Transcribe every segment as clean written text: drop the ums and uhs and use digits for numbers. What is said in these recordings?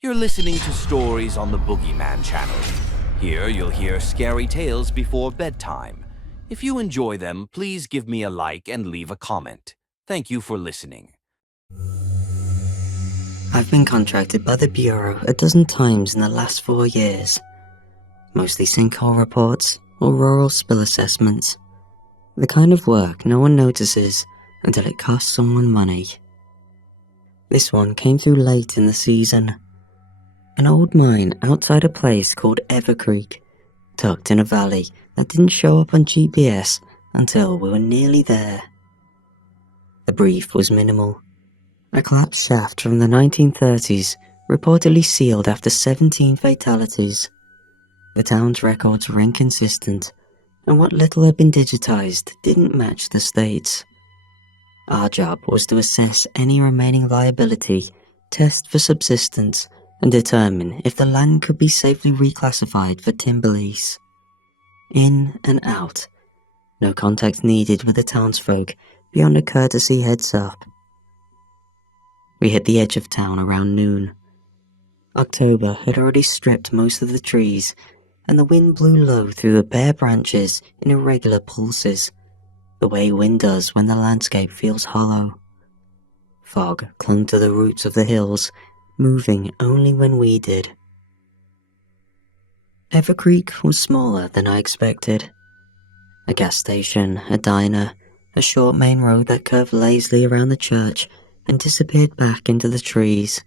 You're listening to Stories on the Boogeyman channel. Here you'll hear scary tales before bedtime. If you enjoy them, please give me a like and leave a comment. Thank you for listening. I've been contracted by the Bureau a dozen times in the last 4 years. Mostly sinkhole reports or rural spill assessments. The kind of work no one notices until it costs someone money. This one came through late in the season. An old mine outside a place called Evercreek, tucked in a valley that didn't show up on GPS until we were nearly there. The brief was minimal. A collapsed shaft from the 1930s, reportedly sealed after 17 fatalities. The town's records were inconsistent, and what little had been digitized didn't match the state's. Our job was to assess any remaining liability, test for subsidence, and determine if the land could be safely reclassified for timber lease. In and out. No contact needed with the townsfolk beyond a courtesy heads up. We hit the edge of town around noon. October had already stripped most of the trees, and the wind blew low through the bare branches in irregular pulses, the way wind does when the landscape feels hollow. Fog clung to the roots of the hills, moving only when we did. Evercreek was smaller than I expected. A gas station, a diner, a short main road that curved lazily around the church and disappeared back into the trees.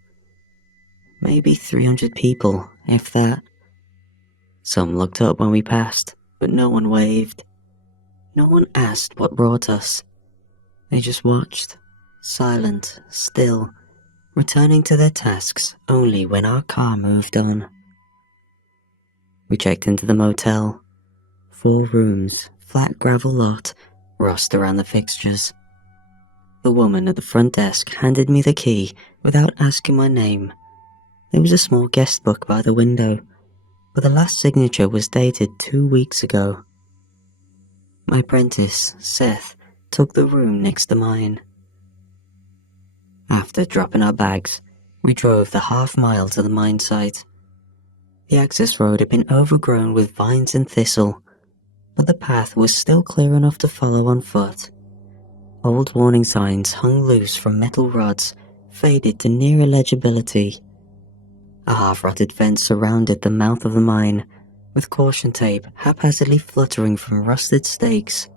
Maybe 300 people, if that. Some looked up when we passed, but no one waved. No one asked what brought us. They just watched, silent, still, returning to their tasks only when our car moved on. We checked into the motel. 4 rooms, flat gravel lot, rust around the fixtures. The woman at the front desk handed me the key without asking my name. There was a small guest book by the window, but the last signature was dated 2 weeks ago. My apprentice, Seth, took the room next to mine. After dropping our bags, we drove the half-mile to the mine site. The access road had been overgrown with vines and thistle, but the path was still clear enough to follow on foot. Old warning signs hung loose from metal rods, faded to near illegibility. A half-rotted fence surrounded the mouth of the mine, with caution tape haphazardly fluttering from rusted stakes.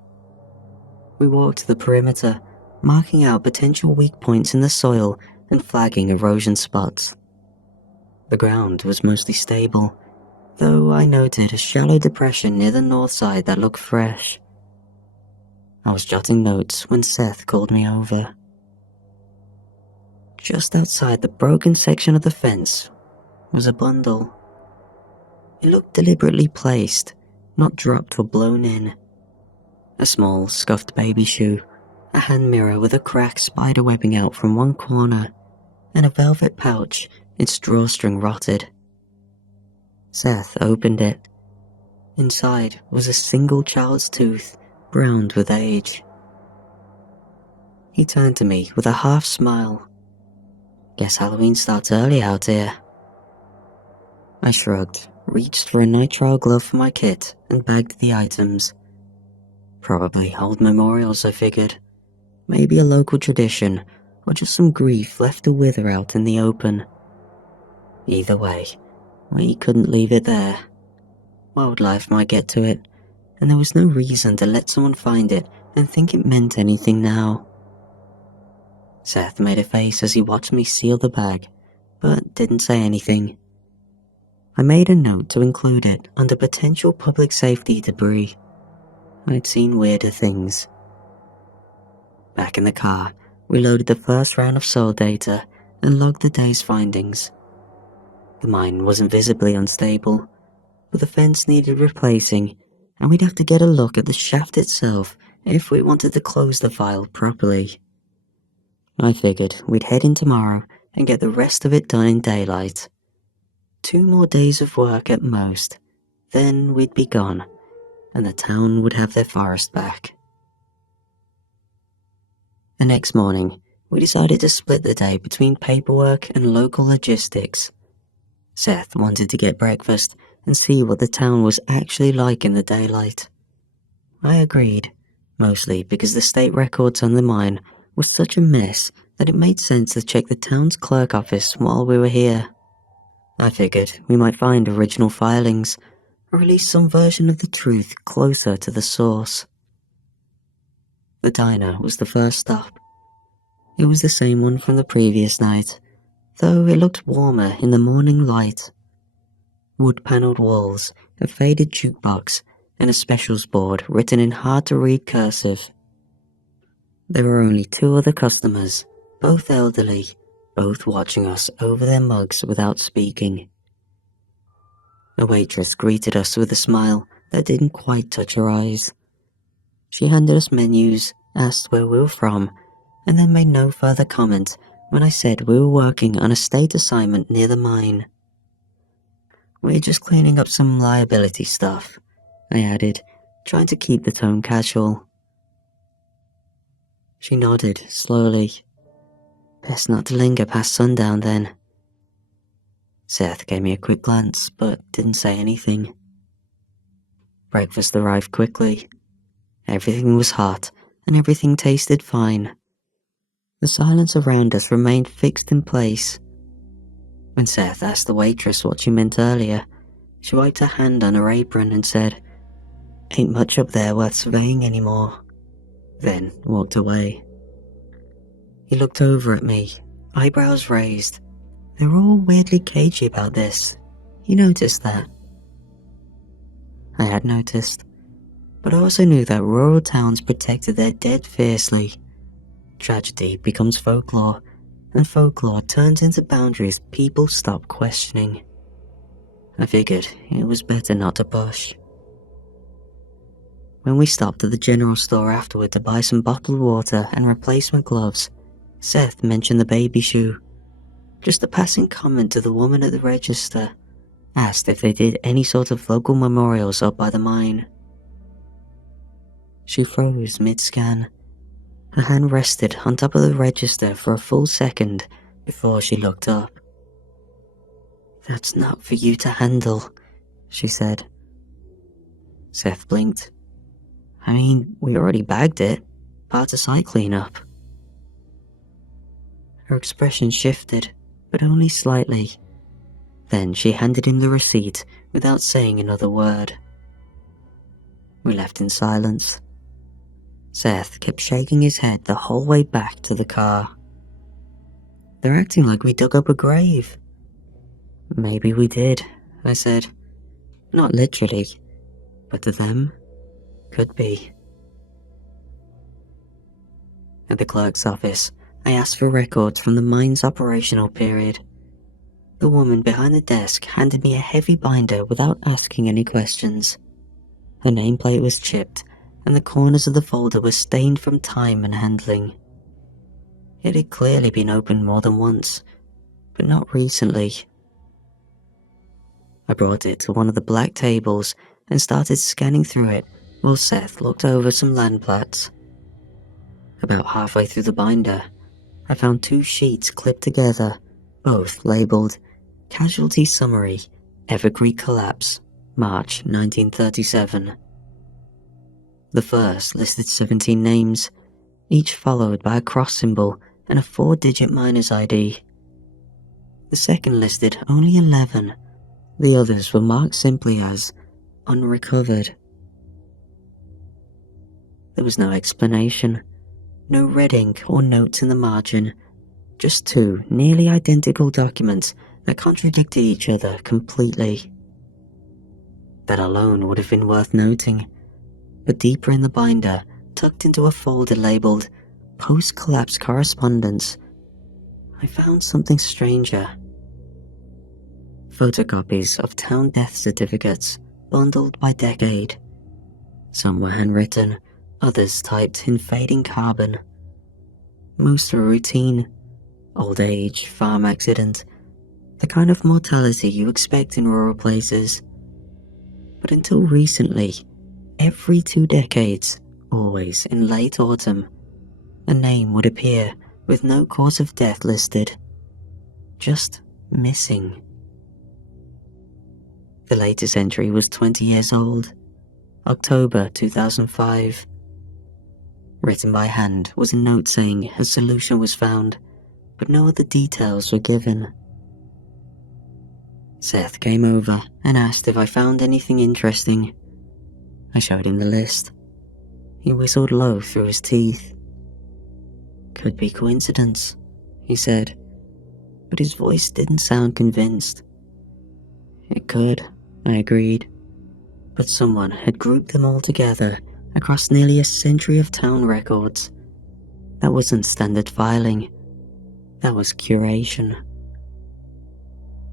We walked the perimeter, marking out potential weak points in the soil and flagging erosion spots. The ground was mostly stable, though I noted a shallow depression near the north side that looked fresh. I was jotting notes when Seth called me over. Just outside the broken section of the fence was a bundle. It looked deliberately placed, not dropped or blown in. A small, scuffed baby shoe, a hand mirror with a crack spider webbing out from one corner, and a velvet pouch, its drawstring rotted. Seth opened it. Inside was a single child's tooth, browned with age. He turned to me with a half smile. Guess Halloween starts early out here. I shrugged, reached for a nitrile glove for my kit, and bagged the items. Probably old memorials, I figured. Maybe a local tradition, or just some grief left to wither out in the open. Either way, we couldn't leave it there. Wildlife might get to it, and there was no reason to let someone find it and think it meant anything now. Seth made a face as he watched me seal the bag, but didn't say anything. I made a note to include it under potential public safety debris. I'd seen weirder things. Back in the car, we loaded the first round of soil data and logged the day's findings. The mine wasn't visibly unstable, but the fence needed replacing, and we'd have to get a look at the shaft itself if we wanted to close the file properly. I figured we'd head in tomorrow and get the rest of it done in daylight. 2 more days of work at most, then we'd be gone, and the town would have their forest back. The next morning, we decided to split the day between paperwork and local logistics. Seth wanted to get breakfast and see what the town was actually like in the daylight. I agreed, mostly because the state records on the mine was such a mess that it made sense to check the town's clerk office while we were here. I figured we might find original filings, or at least some version of the truth closer to the source. The diner was the first stop. It was the same one from the previous night, though it looked warmer in the morning light. Wood-panelled walls, a faded jukebox, and a specials board written in hard-to-read cursive. There were only 2 other customers, both elderly, both watching us over their mugs without speaking. A waitress greeted us with a smile that didn't quite touch her eyes. She handed us menus, asked where we were from, and then made no further comment when I said we were working on a state assignment near the mine. "We're just cleaning up some liability stuff," I added, trying to keep the tone casual. She nodded slowly. "Best not to linger past sundown then." Seth gave me a quick glance, but didn't say anything. Breakfast arrived quickly. Everything was hot, and everything tasted fine. The silence around us remained fixed in place. When Seth asked the waitress what she meant earlier, she wiped her hand on her apron and said, "Ain't much up there worth surveying anymore," then walked away. He looked over at me, eyebrows raised. They were all weirdly cagey about this. You noticed that? I had noticed, but I also knew that rural towns protected their dead fiercely. Tragedy becomes folklore, and folklore turns into boundaries people stop questioning. I figured it was better not to push. When we stopped at the general store afterward to buy some bottled water and replacement gloves, Seth mentioned the baby shoe. Just a passing comment to the woman at the register. Asked if they did any sort of local memorials up by the mine. She froze mid-scan. Her hand rested on top of the register for a full second before she looked up. "That's not for you to handle," she said. Seth blinked. "I mean, we already bagged it. Part of site cleanup." Her expression shifted, but only slightly. Then she handed him the receipt without saying another word. We left in silence. Seth kept shaking his head the whole way back to the car. "They're acting like we dug up a grave." "Maybe we did," I said. "Not literally, but to them, could be." At the clerk's office, I asked for records from the mine's operational period. The woman behind the desk handed me a heavy binder without asking any questions. The nameplate was chipped, and the corners of the folder were stained from time and handling. It had clearly been opened more than once, but not recently. I brought it to one of the black tables and started scanning through it while Seth looked over some land plats. About halfway through the binder, I found 2 sheets clipped together, both labelled Casualty Summary, Evergreen Collapse, March 1937. The first listed 17 names, each followed by a cross symbol and a 4-digit miner's ID. The second listed only 11. The others were marked simply as unrecovered. There was no explanation, no red ink or notes in the margin, just 2 nearly identical documents that contradicted each other completely. That alone would have been worth noting, but deeper in the binder, tucked into a folder labelled Post-Collapse Correspondence, I found something stranger. Photocopies of town death certificates, bundled by decade. Some were handwritten, others typed in fading carbon. Most were routine: old age, farm accident, the kind of mortality you expect in rural places. But until recently, every 2 decades, always in late autumn, a name would appear with no cause of death listed. Just missing. The latest entry was 20 years old, October 2005. Written by hand was a note saying a solution was found, but no other details were given. Seth came over and asked if I found anything interesting. I showed him the list. He whistled low through his teeth. Could be coincidence, he said, but his voice didn't sound convinced. It could, I agreed, but someone had grouped them all together across nearly a century of town records. That wasn't standard filing. That was curation.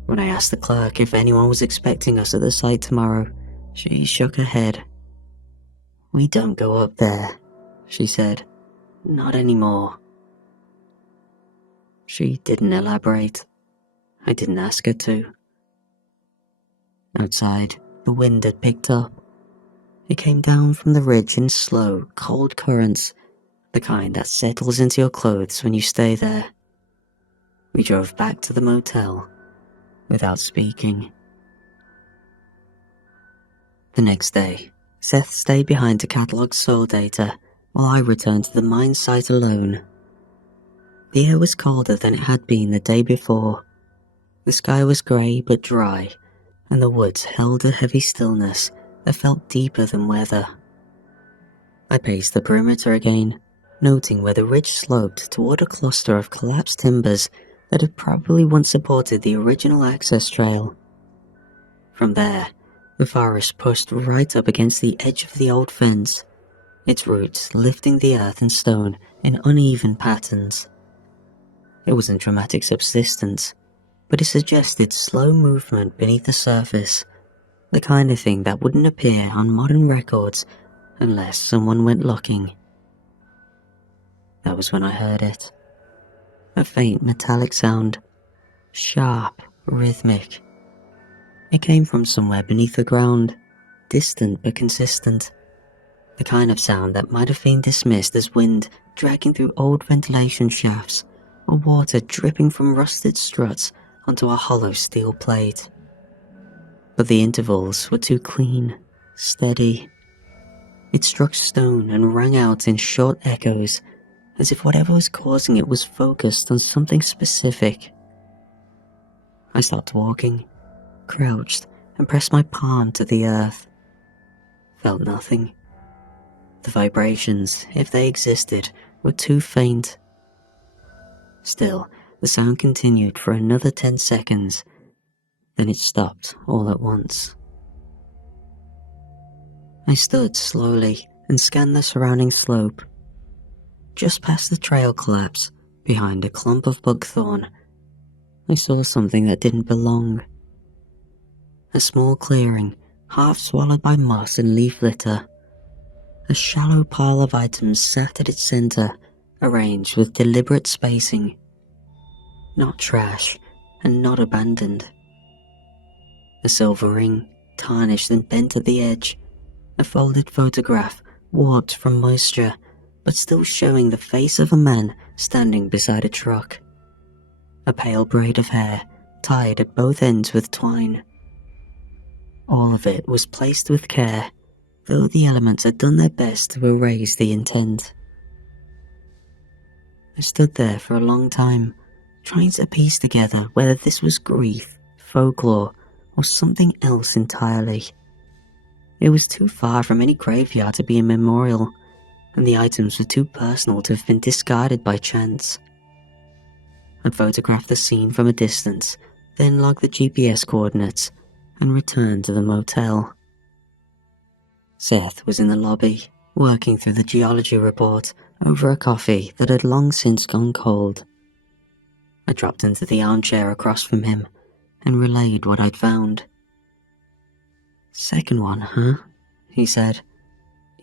When I asked the clerk if anyone was expecting us at the site tomorrow, she shook her head. "We don't go up there," she said. "Not anymore." She didn't elaborate. I didn't ask her to. Outside, the wind had picked up. It came down from the ridge in slow, cold currents, the kind that settles into your clothes when you stay there. We drove back to the motel without speaking. The next day, Seth stayed behind to catalogue soil data while I returned to the mine site alone. The air was colder than it had been the day before. The sky was grey but dry, and the woods held a heavy stillness that felt deeper than weather. I paced the perimeter again, noting where the ridge sloped toward a cluster of collapsed timbers that had probably once supported the original access trail. From there, the forest pushed right up against the edge of the old fence, its roots lifting the earth and stone in uneven patterns. It wasn't dramatic subsistence, but it suggested slow movement beneath the surface, the kind of thing that wouldn't appear on modern records unless someone went looking. That was when I heard it. A faint metallic sound, sharp, rhythmic. It came from somewhere beneath the ground, distant but consistent. The kind of sound that might have been dismissed as wind dragging through old ventilation shafts, or water dripping from rusted struts onto a hollow steel plate. But the intervals were too clean, steady. It struck stone and rang out in short echoes, as if whatever was causing it was focused on something specific. I stopped walking, crouched, and pressed my palm to the earth. Felt nothing. The vibrations, if they existed, were too faint. Still, the sound continued for another 10 seconds, then it stopped all at once. I stood slowly and scanned the surrounding slope. Just past the trail collapse, behind a clump of buckthorn, I saw something that didn't belong. A small clearing, half swallowed by moss and leaf litter. A shallow pile of items sat at its center, arranged with deliberate spacing. Not trash, and not abandoned. A silver ring, tarnished and bent at the edge. A folded photograph, warped from moisture, but still showing the face of a man standing beside a truck. A pale braid of hair, tied at both ends with twine. All of it was placed with care, though the elements had done their best to erase the intent. I stood there for a long time, trying to piece together whether this was grief, folklore, or something else entirely. It was too far from any graveyard to be a memorial, and the items were too personal to have been discarded by chance. I photographed the scene from a distance, then logged the GPS coordinates, and returned to the motel. Seth was in the lobby, working through the geology report over a coffee that had long since gone cold. I dropped into the armchair across from him and relayed what I'd found. "Second one, huh?" he said.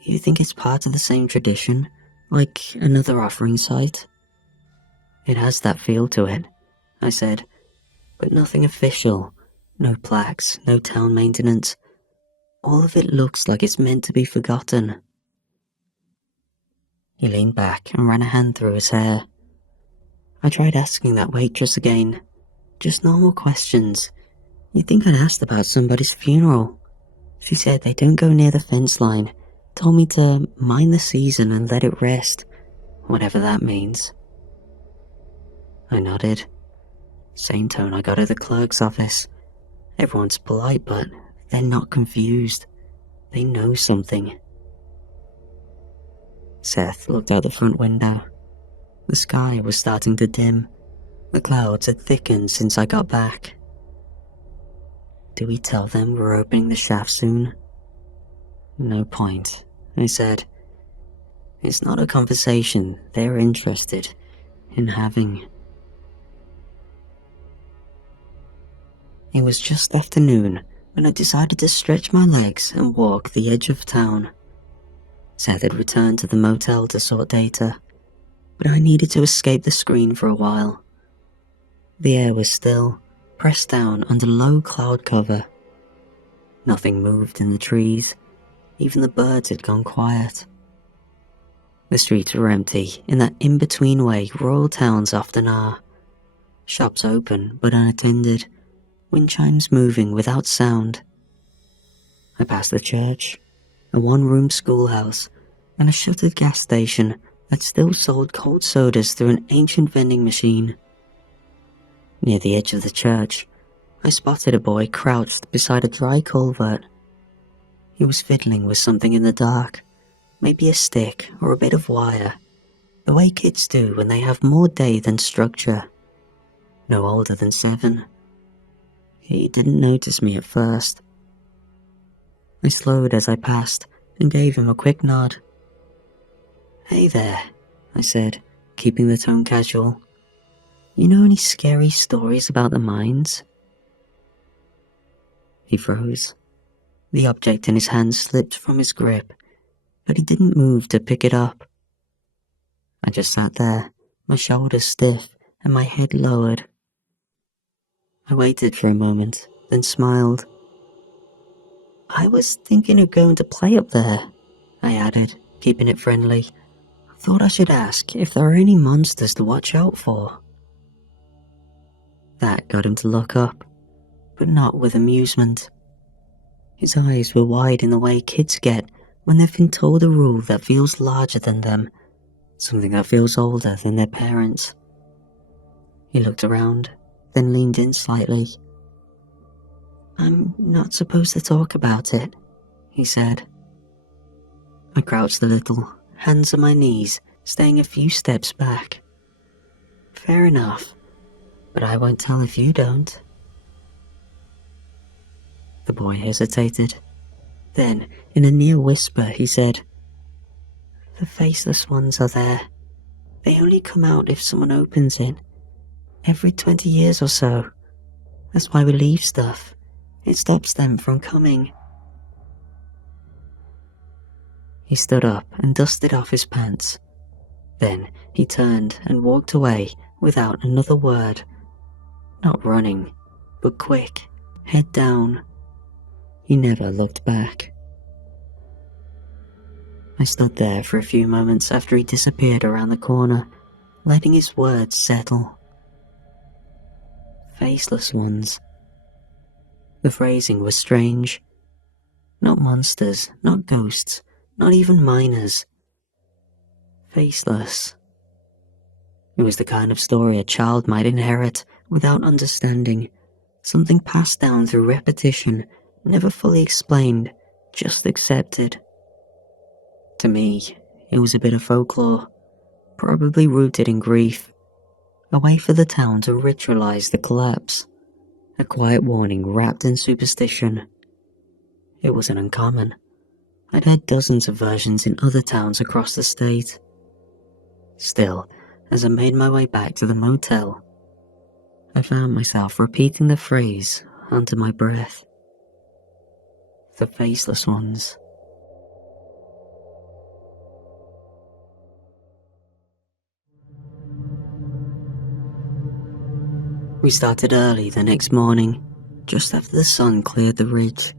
"You think it's part of the same tradition, like another offering site?" "It has that feel to it," I said, "but nothing official. No plaques, no town maintenance. All of it looks like it's meant to be forgotten." He leaned back and ran a hand through his hair. I tried asking that waitress again, just normal questions. You'd think I'd asked about somebody's funeral. She said they don't go near the fence line, told me to mind the season and let it rest, whatever that means. I nodded. Same tone I got at the clerk's office. Everyone's polite, but they're not confused. They know something. Seth looked out the front window. The sky was starting to dim. The clouds had thickened since I got back. Do we tell them we're opening the shaft soon? No point, I said. It's not a conversation they're interested in having. It was just afternoon when I decided to stretch my legs and walk the edge of town. Seth had returned to the motel to sort data, but I needed to escape the screen for a while. The air was still, pressed down under low cloud cover. Nothing moved in the trees, even the birds had gone quiet. The streets were empty in that in-between way rural towns often are. Shops open but unattended, wind chimes moving without sound. I passed the church, a one-room schoolhouse, and a shuttered gas station that still sold cold sodas through an ancient vending machine. Near the edge of the church, I spotted a boy crouched beside a dry culvert. He was fiddling with something in the dark, maybe a stick or a bit of wire, the way kids do when they have more day than structure. No older than 7. He didn't notice me at first. I slowed as I passed and gave him a quick nod. Hey there, I said, keeping the tone casual. You know any scary stories about the mines? He froze. The object in his hand slipped from his grip, but he didn't move to pick it up. I just sat there, my shoulders stiff and my head lowered. I waited for a moment, then smiled. I was thinking of going to play up there, I added, keeping it friendly. Thought I should ask if there are any monsters to watch out for. That got him to look up, but not with amusement. His eyes were wide in the way kids get when they've been told a rule that feels larger than them, something that feels older than their parents. He looked around, then leaned in slightly. I'm not supposed to talk about it, he said. I crouched a little, hands on my knees, staying a few steps back. Fair enough, but I won't tell if you don't. The boy hesitated. Then, in a near whisper, he said, The faceless ones are there. They only come out if someone opens it. Every 20 years or so. That's why we leave stuff. It stops them from coming. He stood up and dusted off his pants. Then he turned and walked away without another word. Not running, but quick, head down. He never looked back. I stood there for a few moments after he disappeared around the corner, letting his words settle. Faceless ones. The phrasing was strange. Not monsters, not ghosts, not even miners. Faceless. It was the kind of story a child might inherit without understanding, something passed down through repetition, never fully explained, just accepted. To me, it was a bit of folklore, probably rooted in grief, a way for the town to ritualize the collapse, a quiet warning wrapped in superstition. It wasn't uncommon. I'd heard dozens of versions in other towns across the state. Still, as I made my way back to the motel, I found myself repeating the phrase under my breath. The faceless ones. We started early the next morning, just after the sun cleared the ridge.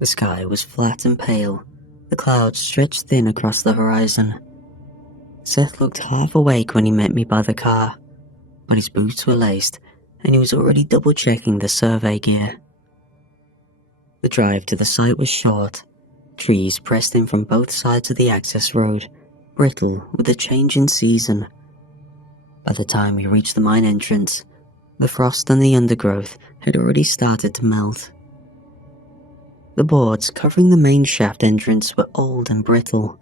The sky was flat and pale, the clouds stretched thin across the horizon. Seth looked half awake when he met me by the car, but his boots were laced and he was already double-checking the survey gear. The drive to the site was short. Trees pressed in from both sides of the access road, brittle with the change in season. By the time we reached the mine entrance, the frost and the undergrowth had already started to melt. The boards covering the main shaft entrance were old and brittle.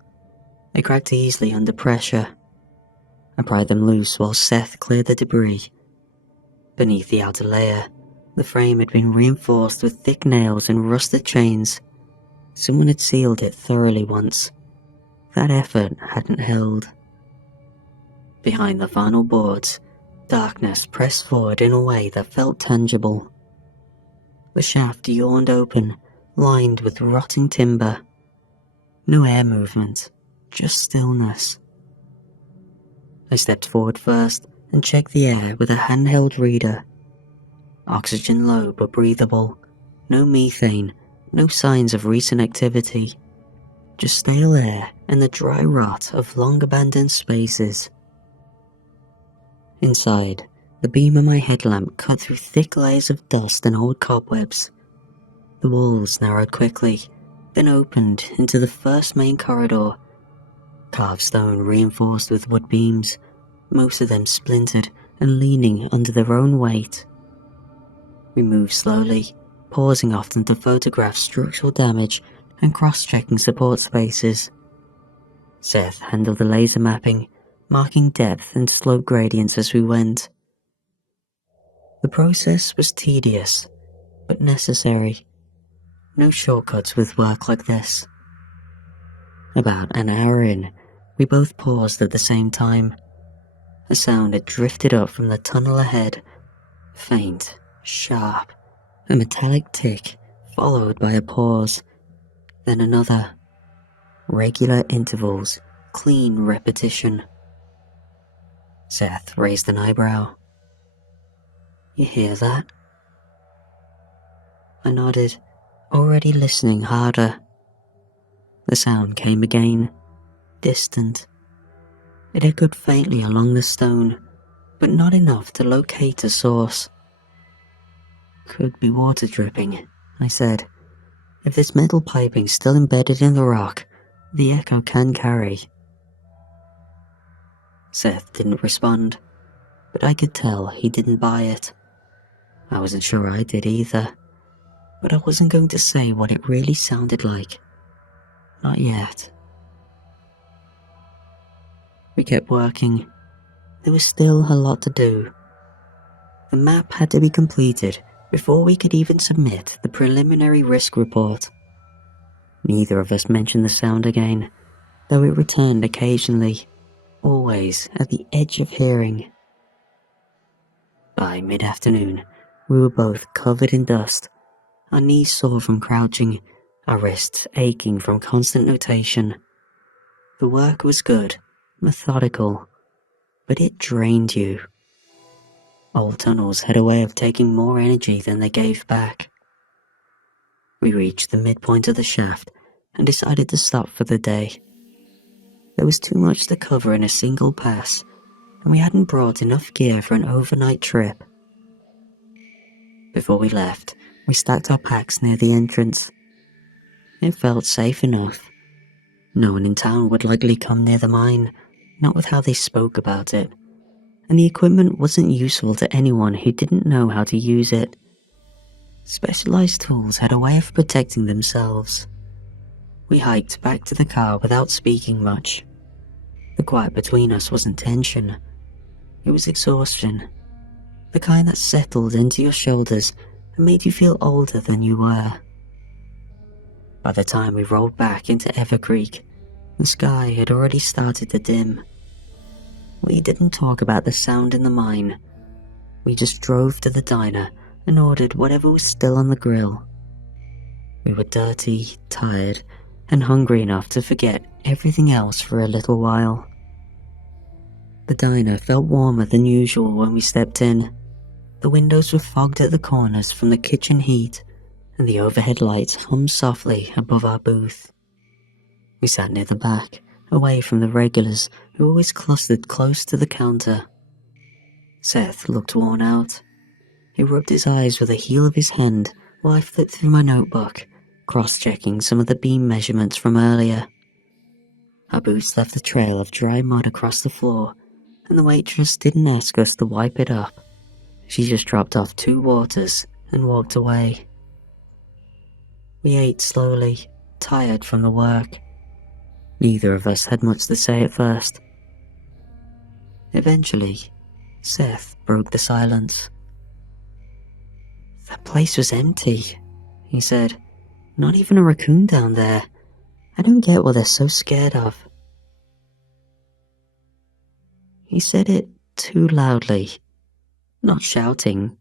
They cracked easily under pressure. I pried them loose while Seth cleared the debris. Beneath the outer layer, the frame had been reinforced with thick nails and rusted chains. Someone had sealed it thoroughly once. That effort hadn't held. Behind the final boards, darkness pressed forward in a way that felt tangible. The shaft yawned open, lined with rotting timber. No air movement, just stillness. I stepped forward first and checked the air with a handheld reader. Oxygen low but breathable, no methane, no signs of recent activity. Just stale air and the dry rot of long-abandoned spaces. Inside, the beam of my headlamp cut through thick layers of dust and old cobwebs. The walls narrowed quickly, then opened into the first main corridor. Carved stone reinforced with wood beams, most of them splintered and leaning under their own weight. We moved slowly, pausing often to photograph structural damage and cross-checking support spaces. Seth handled the laser mapping, marking depth and slope gradients as we went. The process was tedious, but necessary. No shortcuts with work like this. About an hour in, we both paused at the same time. A sound had drifted up from the tunnel ahead. Faint, sharp, a metallic tick, followed by a pause, then another. Regular intervals, clean repetition. Seth raised an eyebrow. "You hear that?" I nodded, already listening harder. The sound came again, distant. It echoed faintly along the stone, but not enough to locate a source. "Could be water dripping," I said. "If this metal piping's still embedded in the rock, the echo can carry." Seth didn't respond, but I could tell he didn't buy it. I wasn't sure I did either, but I wasn't going to say what it really sounded like. Not yet. We kept working. There was still a lot to do. The map had to be completed before we could even submit the preliminary risk report. Neither of us mentioned the sound again, though it returned occasionally, always at the edge of hearing. By mid-afternoon, we were both covered in dust, our knees sore from crouching, our wrists aching from constant notation. The work was good, methodical, but it drained you. Old tunnels had a way of taking more energy than they gave back. We reached the midpoint of the shaft and decided to stop for the day. There was too much to cover in a single pass, and we hadn't brought enough gear for an overnight trip. Before we left, we stacked our packs near the entrance. It felt safe enough. No one in town would likely come near the mine, not with how they spoke about it, and the equipment wasn't useful to anyone who didn't know how to use it. Specialized tools had a way of protecting themselves. We hiked back to the car without speaking much. The quiet between us wasn't tension. It was exhaustion. The kind that settled into your shoulders and made you feel older than you were. By the time we rolled back into Evercreek, the sky had already started to dim. We didn't talk about the sound in the mine. We just drove to the diner and ordered whatever was still on the grill. We were dirty, tired, and hungry enough to forget everything else for a little while. The diner felt warmer than usual when we stepped in. The windows were fogged at the corners from the kitchen heat, and the overhead lights hummed softly above our booth. We sat near the back, away from the regulars who always clustered close to the counter. Seth looked worn out. He rubbed his eyes with the heel of his hand while I flipped through my notebook, cross-checking some of the beam measurements from earlier. Our boots left a trail of dry mud across the floor, and the waitress didn't ask us to wipe it up. She just dropped off 2 waters and walked away. We ate slowly, tired from the work. Neither of us had much to say at first. Eventually, Seth broke the silence. "That place was empty," he said. "Not even a raccoon down there. I don't get what they're so scared of." He said it too loudly. Not shouting,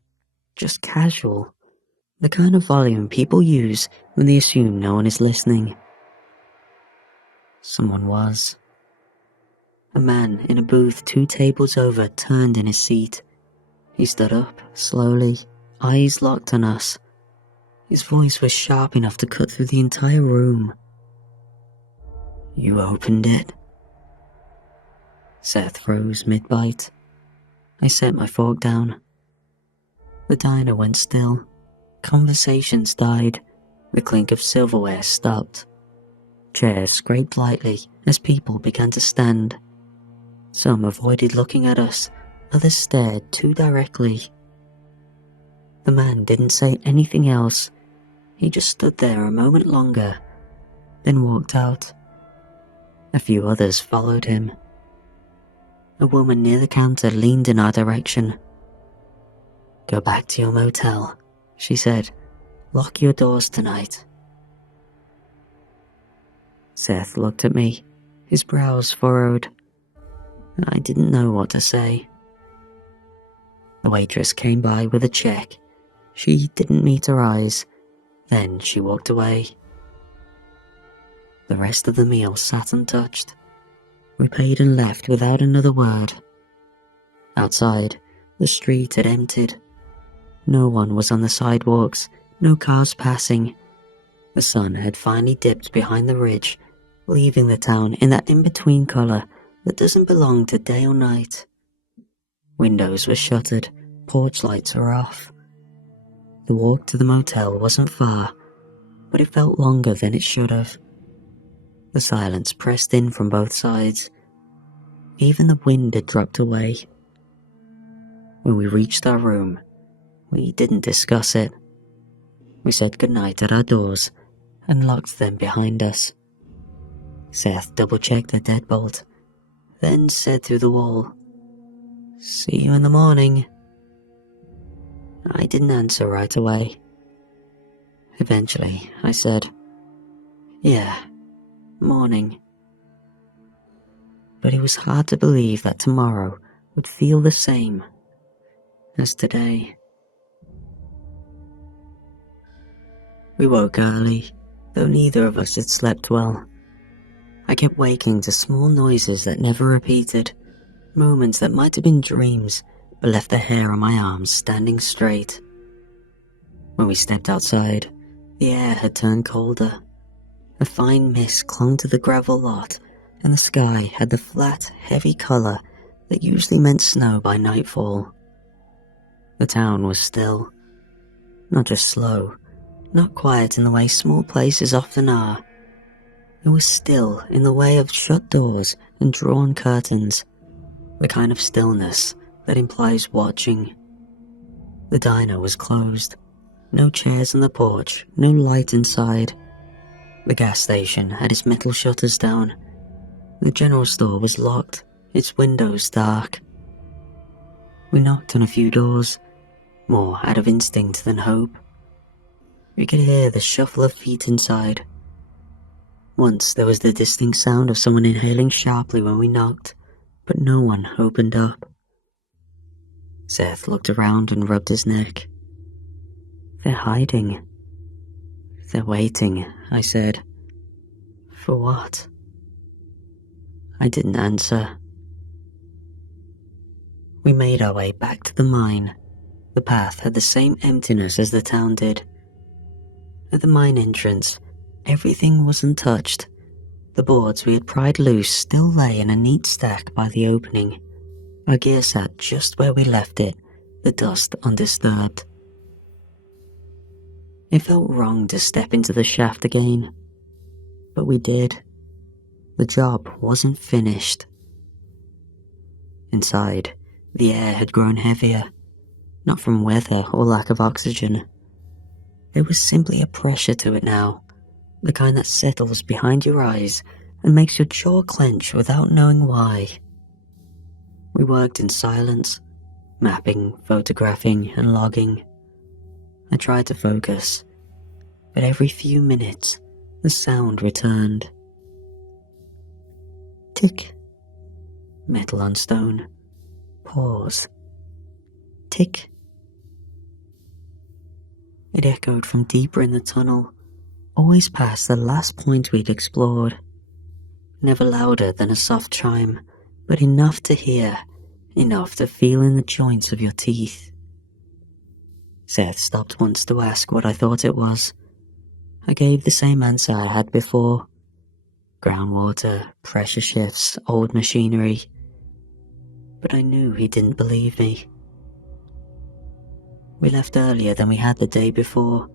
just casual. The kind of volume people use when they assume no one is listening. Someone was. A man in a booth 2 tables over turned in his seat. He stood up, slowly, eyes locked on us. His voice was sharp enough to cut through the entire room. "You opened it?" Seth rose mid-bite. I set my fork down. The diner went still. Conversations died. The clink of silverware stopped. Chairs scraped lightly as people began to stand. Some avoided looking at us, others stared too directly. The man didn't say anything else. He just stood there a moment longer, then walked out. A few others followed him. A woman near the counter leaned in our direction. "Go back to your motel," she said. "Lock your doors tonight." Seth looked at me, his brows furrowed. I didn't know what to say. The waitress came by with a check. She didn't meet her eyes. Then she walked away. The rest of the meal sat untouched. We paid and left without another word. Outside, the street had emptied. No one was on the sidewalks, no cars passing. The sun had finally dipped behind the ridge, leaving the town in that in-between colour that doesn't belong to day or night. Windows were shuttered, porch lights were off. The walk to the motel wasn't far, but it felt longer than it should have. The silence pressed in from both sides. Even the wind had dropped away. When we reached our room, we didn't discuss it. We said goodnight at our doors and locked them behind us. Seth double-checked the deadbolt, then said through the wall, "See you in the morning." I didn't answer right away. Eventually, I said, "Yeah, morning." But it was hard to believe that tomorrow would feel the same as today. We woke early, though neither of us had slept well. I kept waking to small noises that never repeated, moments that might have been dreams, but left the hair on my arms standing straight. When we stepped outside, the air had turned colder. A fine mist clung to the gravel lot, and the sky had the flat, heavy colour that usually meant snow by nightfall. The town was still. Not just slow, not quiet in the way small places often are. It was still in the way of shut doors and drawn curtains, the kind of stillness that implies watching. The diner was closed. No chairs on the porch, no light inside. The gas station had its metal shutters down. The general store was locked, its windows dark. We knocked on a few doors, more out of instinct than hope. We could hear the shuffle of feet inside. Once there was the distinct sound of someone inhaling sharply when we knocked, but no one opened up. Seth looked around and rubbed his neck. "They're hiding." "They're waiting," I said. "For what?" I didn't answer. We made our way back to the mine. The path had the same emptiness as the town did. At the mine entrance, everything was untouched. The boards we had pried loose still lay in a neat stack by the opening. Our gear sat just where we left it, the dust undisturbed. It felt wrong to step into the shaft again, but we did. The job wasn't finished. Inside, the air had grown heavier, not from weather or lack of oxygen. There was simply a pressure to it now, the kind that settles behind your eyes and makes your jaw clench without knowing why. We worked in silence, mapping, photographing, and logging. I tried to focus, but every few minutes, the sound returned. Tick. Metal on stone. Pause. Tick. It echoed from deeper in the tunnel, always past the last point we'd explored. Never louder than a soft chime, but enough to hear, enough to feel in the joints of your teeth. Seth stopped once to ask what I thought it was. I gave the same answer I had before. Groundwater, pressure shifts, old machinery. But I knew he didn't believe me. We left earlier than we had the day before.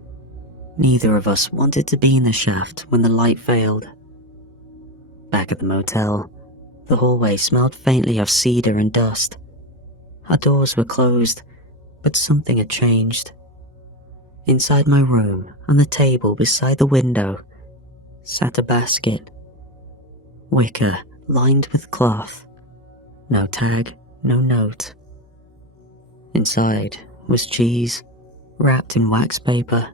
Neither of us wanted to be in the shaft when the light failed. Back at the motel, the hallway smelled faintly of cedar and dust. Our doors were closed, but something had changed. Inside my room, on the table beside the window, sat a basket. Wicker, lined with cloth. No tag, no note. Inside was cheese, wrapped in wax paper,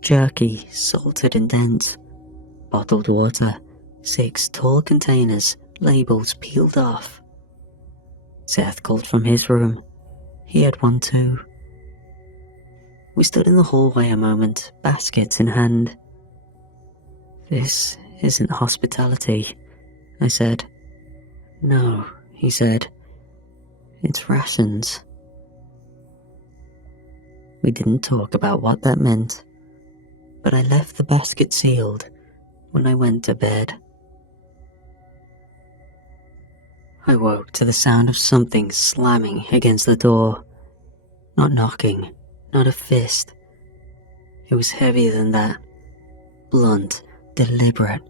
jerky, salted and dense, bottled water, 6 tall containers, labels peeled off. Seth called from his room. He had one too. We stood in the hallway a moment, baskets in hand. "This isn't hospitality," I said. "No," he said. "It's rations." We didn't talk about what that meant, but I left the basket sealed when I went to bed. I woke to the sound of something slamming against the door. Not knocking, not a fist. It was heavier than that. Blunt, deliberate,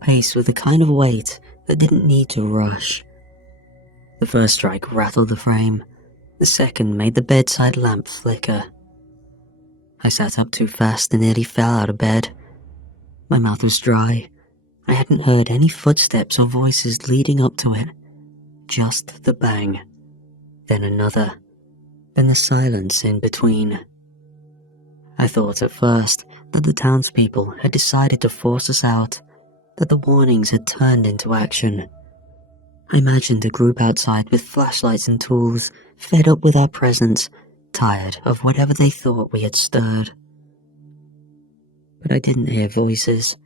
paced with the kind of weight that didn't need to rush. The first strike rattled the frame. The second made the bedside lamp flicker. I sat up too fast and nearly fell out of bed. My mouth was dry. I hadn't heard any footsteps or voices leading up to it. Just the bang. Then another. Then the silence in between. I thought at first that the townspeople had decided to force us out, that the warnings had turned into action. I imagined a group outside with flashlights and tools, fed up with our presence, tired of whatever they thought we had stirred. But I didn't hear voices.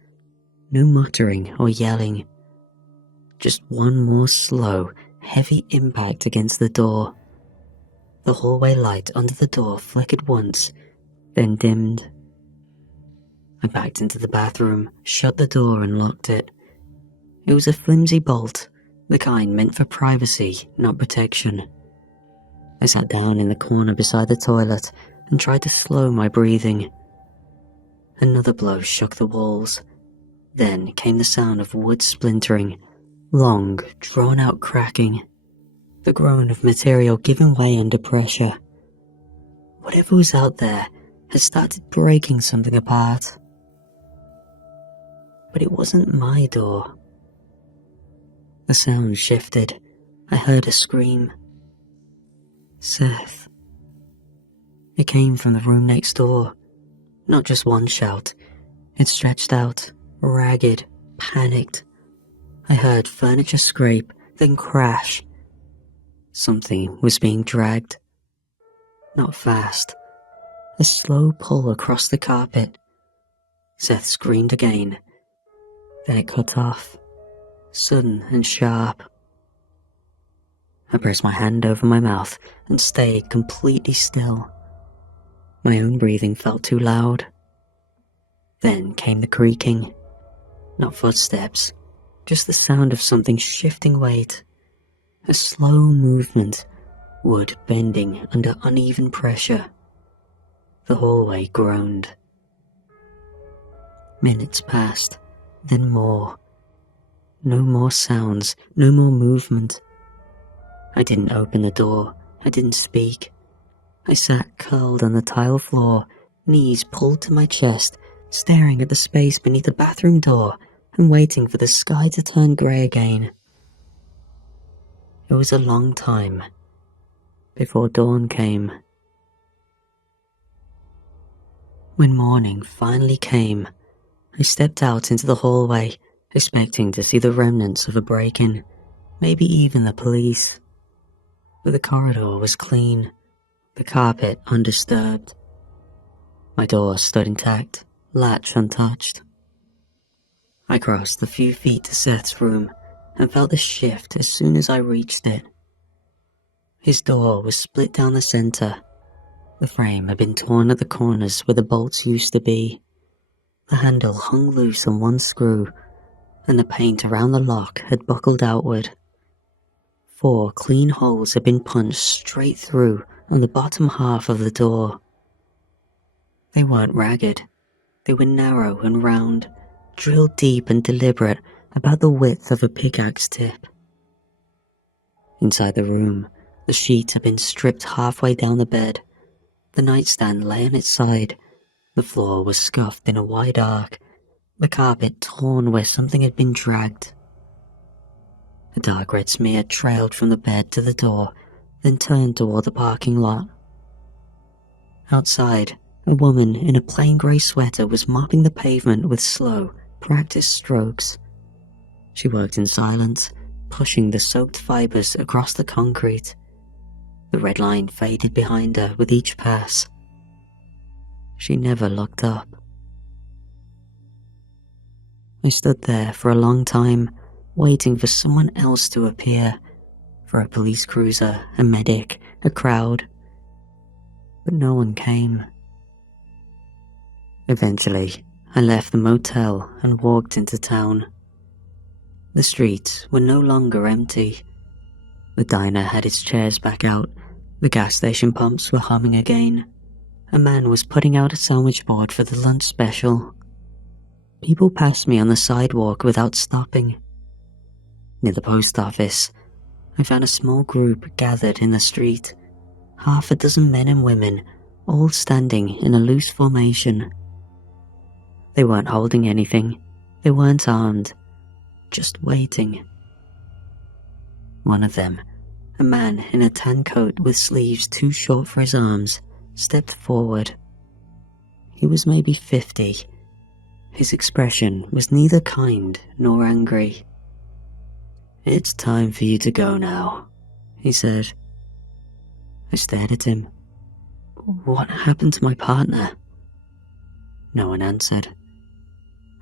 No muttering or yelling. Just one more slow, heavy impact against the door. The hallway light under the door flickered once, then dimmed. I backed into the bathroom, shut the door and locked it. It was a flimsy bolt, the kind meant for privacy, not protection. I sat down in the corner beside the toilet and tried to slow my breathing. Another blow shook the walls. Then came the sound of wood splintering, long, drawn-out cracking, the groan of material giving way under pressure. Whatever was out there had started breaking something apart. But it wasn't my door. The sound shifted. I heard a scream. "Seth." It came from the room next door. Not just one shout. It stretched out, ragged, panicked. I heard furniture scrape, then crash. Something was being dragged. Not fast. A slow pull across the carpet. Seth screamed again. Then it cut off. Sudden and sharp. I pressed my hand over my mouth and stayed completely still. My own breathing felt too loud. Then came the creaking. Not footsteps, just the sound of something shifting weight. A slow movement, wood bending under uneven pressure. The hallway groaned. Minutes passed, then more. No more sounds, no more movement. I didn't open the door, I didn't speak. I sat curled on the tile floor, knees pulled to my chest, staring at the space beneath the bathroom door and waiting for the sky to turn grey again. It was a long time before dawn came. When morning finally came, I stepped out into the hallway, expecting to see the remnants of a break-in, maybe even the police. But the corridor was clean, the carpet undisturbed. My door stood intact, latch untouched. I crossed the few feet to Seth's room and felt a shift as soon as I reached it. His door was split down the center. The frame had been torn at the corners where the bolts used to be. The handle hung loose on one screw, and the paint around the lock had buckled outward. 4 clean holes had been punched straight through on the bottom half of the door. They weren't ragged. They were narrow and round, drilled deep and deliberate, about the width of a pickaxe tip. Inside the room, the sheets had been stripped halfway down the bed. The nightstand lay on its side. The floor was scuffed in a wide arc, the carpet torn where something had been dragged. A dark red smear trailed from the bed to the door, then turned toward the parking lot. Outside, a woman in a plain grey sweater was mopping the pavement with slow, practiced strokes. She worked in silence, pushing the soaked fibres across the concrete. The red line faded behind her with each pass. She never looked up. I stood there for a long time, waiting for someone else to appear, for a police cruiser, a medic, a crowd. But no one came. Eventually, I left the motel and walked into town. The streets were no longer empty. The diner had its chairs back out. The gas station pumps were humming again. A man was putting out a sandwich board for the lunch special. People passed me on the sidewalk without stopping. Near the post office, I found a small group gathered in the street. 6 men and women, all standing in a loose formation. They weren't holding anything. They weren't armed. Just waiting. One of them, a man in a tan coat with sleeves too short for his arms, stepped forward. He was maybe 50. His expression was neither kind nor angry. "It's time for you to go now," he said. I stared at him. "What happened to my partner?" No one answered.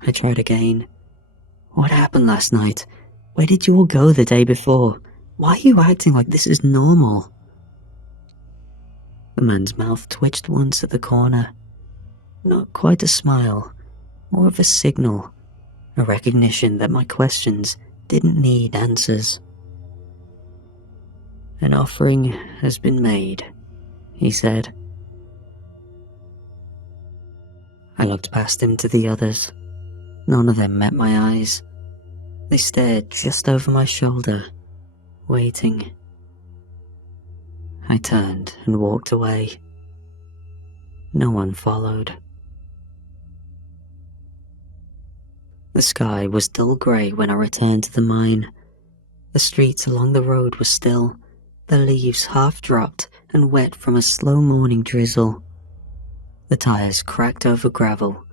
I tried again. "What happened last night? Where did you all go the day before? Why are you acting like this is normal?" The man's mouth twitched once at the corner. Not quite a smile, more of a signal, a recognition that my questions didn't need answers. "An offering has been made," he said. I looked past him to the others. None of them met my eyes. They stared just over my shoulder, waiting. I turned and walked away. No one followed. The sky was dull grey when I returned to the mine. The streets along the road were still, the leaves half dropped and wet from a slow morning drizzle. The tires cracked over gravel,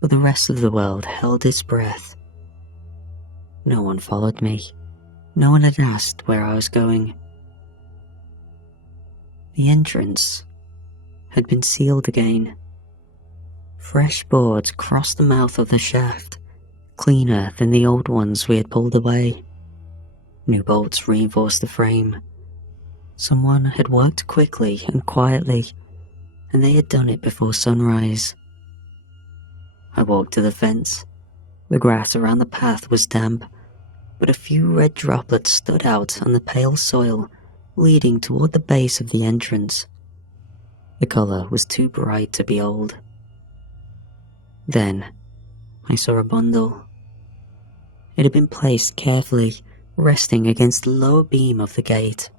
but the rest of the world held its breath. No one followed me. No one had asked where I was going. The entrance had been sealed again. Fresh boards crossed the mouth of the shaft, cleaner than the old ones we had pulled away. New bolts reinforced the frame. Someone had worked quickly and quietly, and they had done it before sunrise. I walked to the fence. The grass around the path was damp, but a few red droplets stood out on the pale soil leading toward the base of the entrance. The colour was too bright to behold. Then, I saw a bundle. It had been placed carefully, resting against the lower beam of the gate.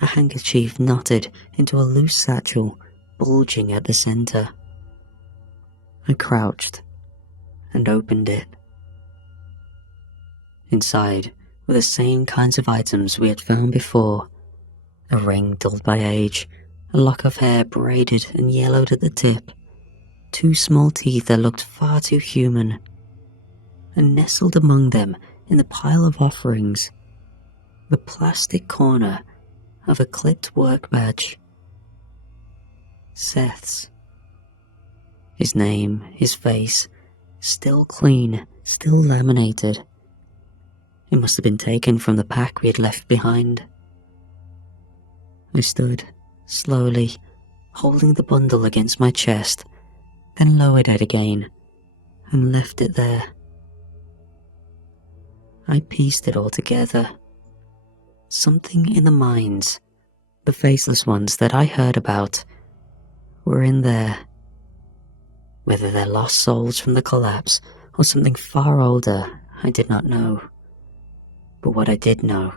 A handkerchief knotted into a loose satchel, bulging at the centre. I crouched and opened it. Inside were the same kinds of items we had found before. A ring dulled by age, a lock of hair braided and yellowed at the tip, 2 small teeth that looked far too human, and nestled among them in the pile of offerings, the plastic corner of a clipped work badge. Seth's. His name, his face, still clean, still laminated. It must have been taken from the pack we had left behind. I stood, slowly, holding the bundle against my chest, then lowered it again, and left it there. I pieced it all together. Something in the mines, the faceless ones that I heard about, were in there. Whether they're lost souls from the collapse or something far older, I did not know. But what I did know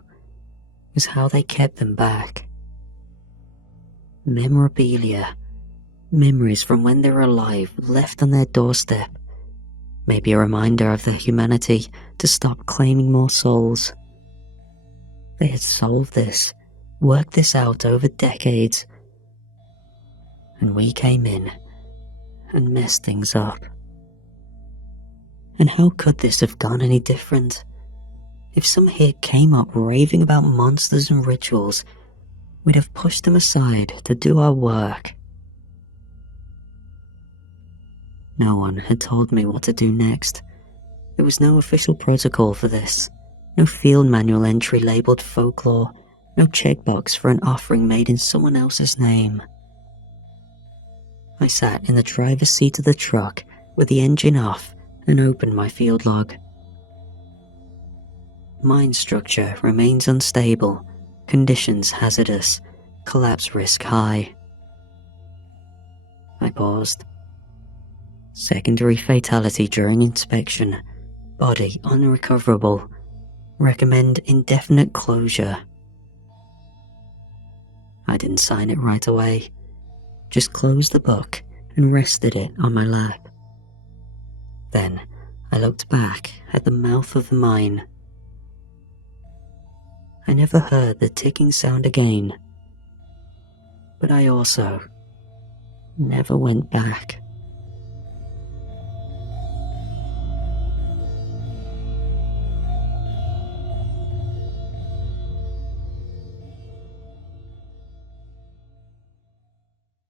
was how they kept them back. Memorabilia, memories from when they were alive, left on their doorstep. Maybe a reminder of their humanity to stop claiming more souls. They had solved this, worked this out over decades. And we came in and messed things up. And how could this have gone any different? If some hit came up raving about monsters and rituals, we'd have pushed them aside to do our work. No one had told me what to do next. There was no official protocol for this, no field manual entry labelled folklore, no checkbox for an offering made in someone else's name. I sat in the driver's seat of the truck with the engine off and opened my field log. Mine structure remains unstable, conditions hazardous, collapse risk high. I paused. Secondary fatality during inspection, body unrecoverable, recommend indefinite closure. I didn't sign it right away, just closed the book and rested it on my lap. Then I looked back at the mouth of the mine. I never heard the ticking sound again, but I also never went back.